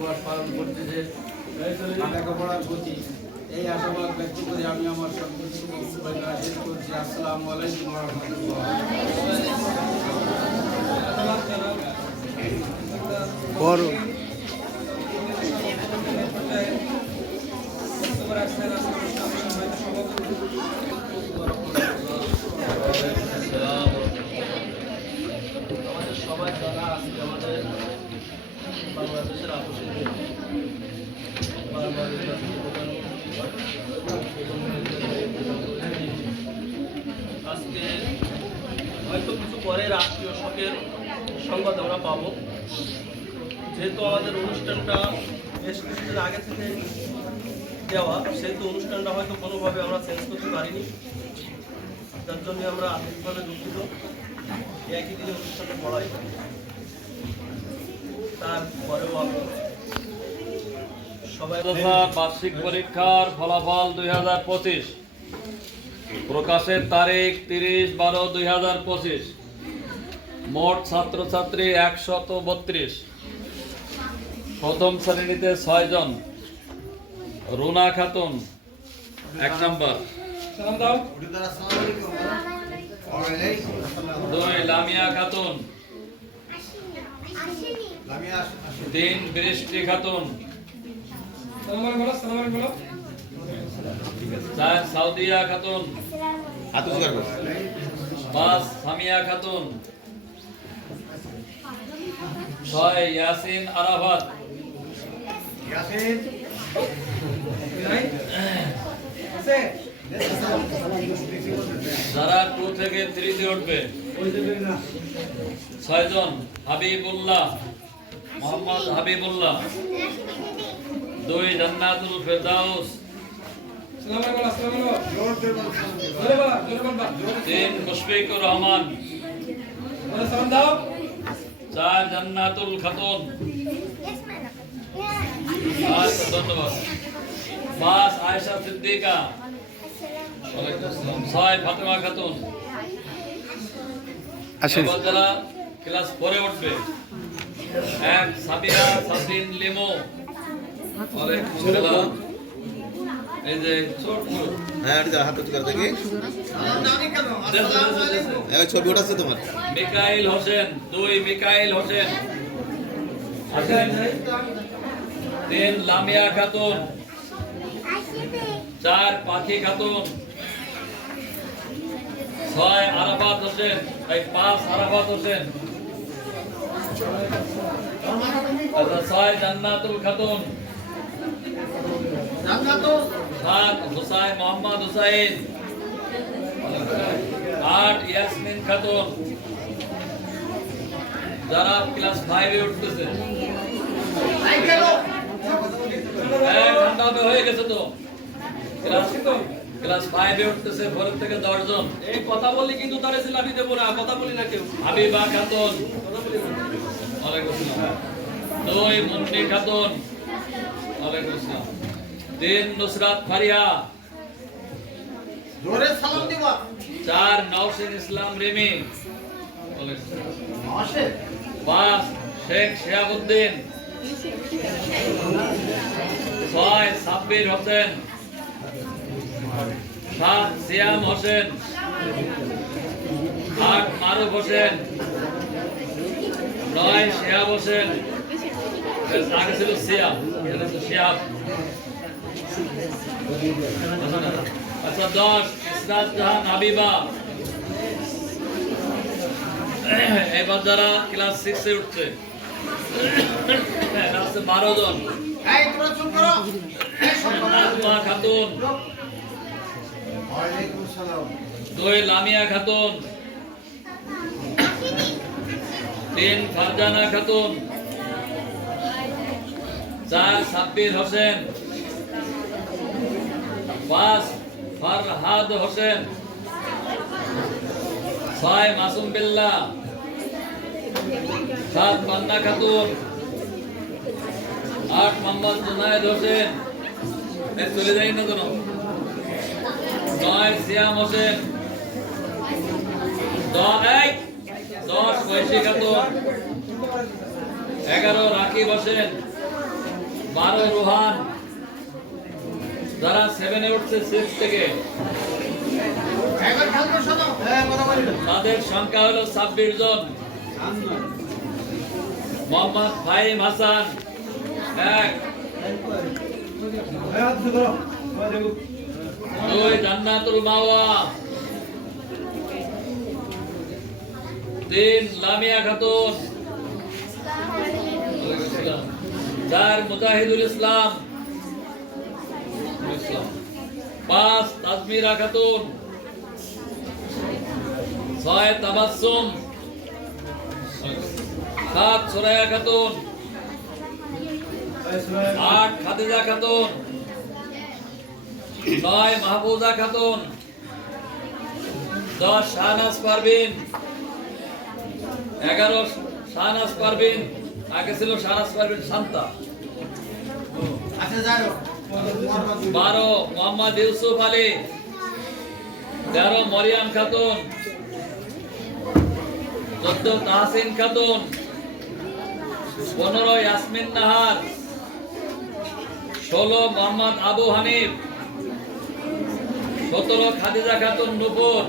দিবস পালন করতেছে লেখাপড়ার প্রতি এই আশাবাদ ব্যক্ত করে আমি আমার সংক্ষিপ্ত বক্তব্য শেষ করছি। আসসালামু আলাইকুম ওয়া রাহমাতুল্লাহ। আমাদের সবাই যারা আজকে আমাদের বাংলাদেশের আদর্শে আজকে হয়তো কিছু পরে রাষ্ট্রীয় শোকের সংবাদ আমরা পাবো, যেহেতু আমাদের অনুষ্ঠানটা বেশ কিছুদিন আগে থেকে দেওয়া, সেহেতু অনুষ্ঠানটা হয়তো কোনোভাবে আমরা চেঞ্জ করতে পারিনি, যার জন্য আমরা আর্থিকভাবে দুঃখিত। একই দিনে অনুষ্ঠানটা পড়াই, তারপরেও সবাই বার্ষিক পরীক্ষার ফলাফল 2025 প্রকাশের তারিখ 30/12/2025। মোট ছাত্রছাত্রী 132। প্রথম শ্রেণীতে 6 জন। রুনা খাতুন 1 নম্বর। 2 লামিয়া খাতুন। 3 বৃষ্টি খাতুন। 4 সাউদিয়া খাতুন। 5 সামিয়া খাতুন। 6 ইয়াসিন আরাফাত। যারা 2 থেকে 3 দিয়ে উঠবে 6 জন। হাবিবুল্লাহ, মোহাম্মদ হাবিবুল্লাহ। 2 জান্নাতুল ফেরদাউস। 3 মুশফিকুর রহমান। 4 জান্নাতুল খাতুন। ধন্যবাদ। 5 আয়েশা সিদ্দিকা। 6 ফাতেমা খাতুন। যারা ক্লাস 4 এ উঠবে 1 সাবিয়া সাবিন লিমো। এই যে ছোট ছবি ওঠাচ্ছে তোমার। মিকাইল হোসেন। 2 মিকাইল হোসেন। 3 লামিয়া খাতুন। 4 পাখি খাতুন। 6 আরাফাত হোসেন। 5 আরাফাত হোসেন। 6 জান্নাতুল খাতুন। 7 হুসাইন মোহাম্মদ হুসাইন। 8 ইয়াসমিন খাতুন। যারা ক্লাস 5 এ উঠতেছে ঠান্ডা হয়ে গেছে তো। ক্লাস 5 এ উঠতেছে 4 থেকে 10 জন। এই কথা বললে কিন্তু তারে জিলাপি দেবো না, কথা বলি না কেউ। হাবিবা খাতুন। ওয়ালাইকুম আসসালাম। 2 মুন্নি খাতুন। ওয়ালাইকুম আসসালাম। 3 নুসরাত ফারিয়া। জোরে সালাম দিবা। 4 নওশিন ইসলাম রিমি। 5 শেখ শিহাবুদ্দিন। 6 সাব্বির হোসেন। 7 সিয়াম হোসেন। 8 মারুফ হোসেন। 9 শিহাব হোসেন। আগে ছিল সিয়াম, এটা তো শিহাব। আচ্ছা 10 ইসরাত জাহান হাবিবা। এবার যারা ক্লাস 6 এ উঠছে 12 জন। নাজমা খাতুন। 2 লামিয়া খাতুন। 3 ফারজানা খাতুন। 4 সাব্বির হোসেন। 5 ফরহাদ হোসেন। 6 মাসুম বিল্লাহ। 7 পান্না খাতুন। 8 মোহাম্মদ জুনায়েদ হোসেন। চলে যাই না কেন। 9 সিয়াম হোসেন। 10 ঐশী খাতুন। 11 রাকিব হোসেন। 12 রোহান, যারা 7 এ উঠছে 6 থেকে, তাদের সংখ্যা হলো 26 জন। মোহাম্মদ ফাহিম হাসান 1, 2 জান্নাতুল মাওয়া, 3 লামিয়া খাতুন, 4 মুজাহিদুল ইসলাম, 5 তাজমিরা খাতুন, 6 তাবাসসুম, 7 সুরাইয়া খাতুন, 8 খাদিজা খাতুন, 9 মাহফুজা খাতুন, 10 শাহনাজ পারভিন, 11 শাহনাজ পারভিন, আগে ছিল শাহনাজ পারভিন শান্তা, 12 মোহাম্মদ ইউসুফ আলী, 13 মরিয়াম খাতুন, 14 তাহসিন খাতুন, 15 ইয়াসমিন নাহার, 16 মোহাম্মদ আবু হানিফ, 17 খাদিজা খাতুন নূপুর,